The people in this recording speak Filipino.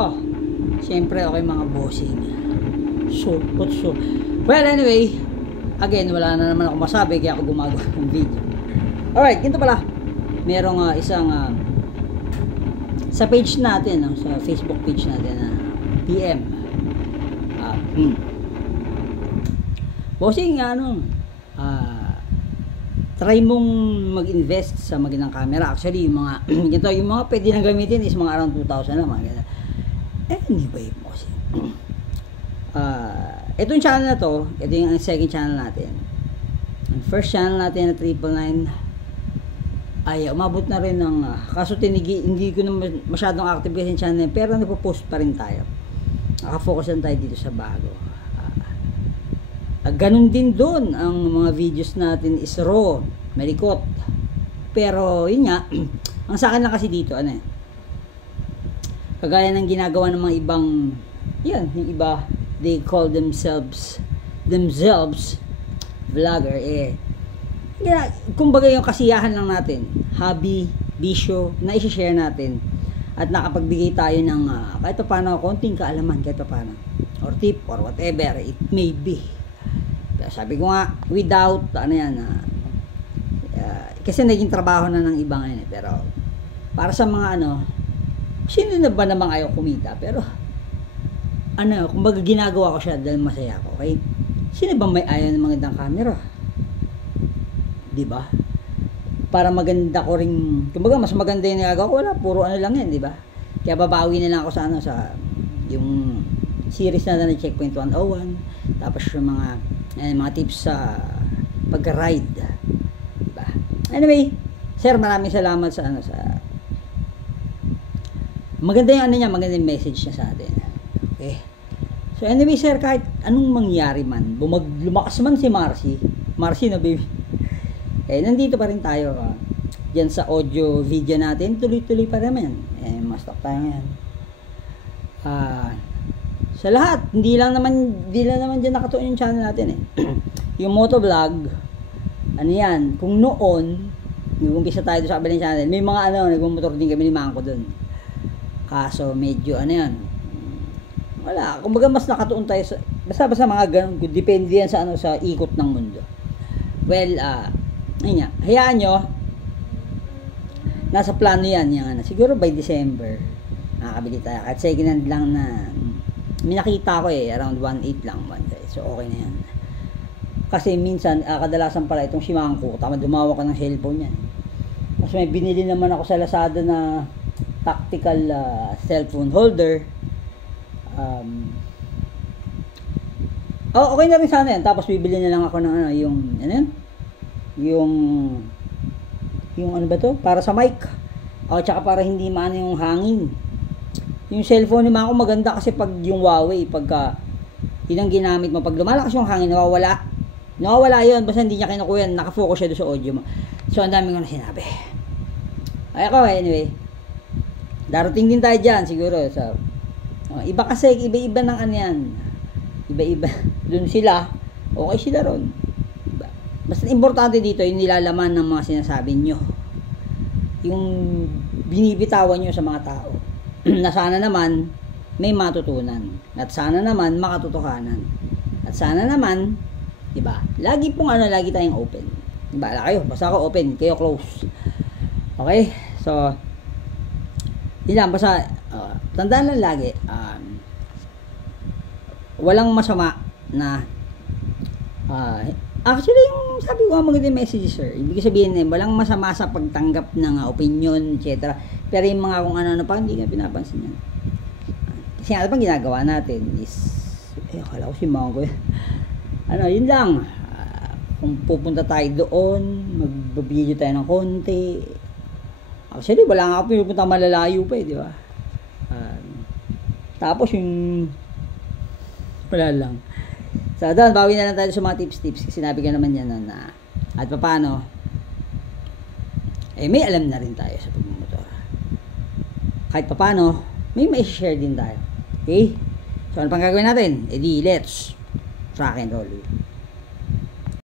Oh, siyempre okay mga bossing. Well, anyway, again, wala na naman ako masabi kaya ako gumagawa ng video. Alright, ganito pala. Merong isang sa page natin, sa Facebook page natin na PM. Bossing, try mong mag-invest sa magandang camera. Actually, yung mga ganito, yung mga pwede na gamitin is mga around 2,000 na mga ganito. Anyway, bossing. Itong channel na to, ito yung second channel natin. Ang first channel natin na 999 ay umabot na rin ng kaso hindi ko na masyadong active kasi yung channel, pero nagpo-post pa rin tayo. Nakafocus lang tayo dito sa bago. Ganun din doon ang mga videos natin is raw, malikot. Pero yun nga, ang sa akin lang kasi dito kagaya ng ginagawa ng mga ibang yung iba, they call themselves vlogger, kumbaga yung kasiyahan lang natin, hobby, bisyo na i-share natin at nakapagbigay tayo ng kahit pa paano konting kaalaman, kahit pa paano or tip or whatever it may be. Sabi ko nga, without kasi naging trabaho na ng ibang pero para sa mga sino na ba namang ayaw kumita, pero kumbaga ginagawa ko siya dahil masaya ako. Okay? Sino ba may ayaw ng magandang camera? Diba? Para maganda ko rin, kumbaga mas maganda yung nagagawa ko, wala, puro lang yan, diba? Kaya babawi na lang ako sa yung series na Checkpoint 101, tapos yung mga tips sa pagka-ride, diba? Anyway, sir, maraming salamat sa maganda yung maganda yung message niya sa atin. Okay. So anyway, sir, kahit anong mangyari man, lumakas man si Marcy na baby. Nandito pa rin tayo diyan sa audio video natin, tuloy-tuloy pa naman. Mas talk tayo ngayon. Sa lahat, hindi lang naman diyan nakatuon yung channel natin yung motovlog, yan, kung noon nag-umpisa tayo sa kabilang channel, may mga nagmumotor din kami ni Mangko doon. Kaso medyo wala, kumbaga mas nakatuon tayo sa basta mga ganun, depende yan sa sa ikot ng mundo. Well, ayun, hayaan nyo, nasa plano yan yung siguro by December nakakabili tayo, kahit second hand lang na may nakita ko around 1.8 lang, 1.8, so okay na yan. Kasi minsan kadalasan pala itong si Mangko, tama dumawa ka ng cellphone yan. Mas may binili naman ako sa Lazada na tactical cellphone holder. Okay na rin sana yan. Tapos bibili na lang ako ng yung ano ba to? Para sa mic. Tsaka para hindi maano yung hangin. Yung cellphone ni Mako maganda kasi pag yung Huawei, pagka yun ang ginamit mo, pag lumalakas yung hangin, nawawala yun. Basta hindi niya kinukuha yan. Nakafocus siya doon sa audio mo. So, ang dami ko na sinabi. Anyway. Darating din tayo dyan siguro sa iba kasi, iba-iba ng yan. Iba-iba. Doon sila, okay sila ron. Basta importante dito, yung nilalaman ng mga sinasabi nyo. Yung binibitawan nyo sa mga tao. Na sana naman, may matutunan. At sana naman, makatotohanan. At sana naman, diba, lagi tayong open. Diba, kayo, basta ako open, kayo close. Okay? So, yun lang, basta tandaan lang lagi, walang masama na actually yung sabi ko magandang message, sir, ibig sabihin walang masama sa pagtanggap ng opinion, etc. Pero yung mga kung ano pa hindi ka pinapansin yan. Kasi ano pang ginagawa natin is akala ko si Mangko yun lang, kung pupunta tayo doon, magbibideo tayo ng konti. Actually, wala nga ako pinupunta malalayo pa di ba? Tapos yung wala lang. So, doon, bawi na lang tayo sa mga tips. Kasi sinabi ka naman yan na at paano, may alam na rin tayo sa pagmumotor. Kahit paano, may share din tayo. Okay? So, ano pang gagawin natin? Let's rock and roll.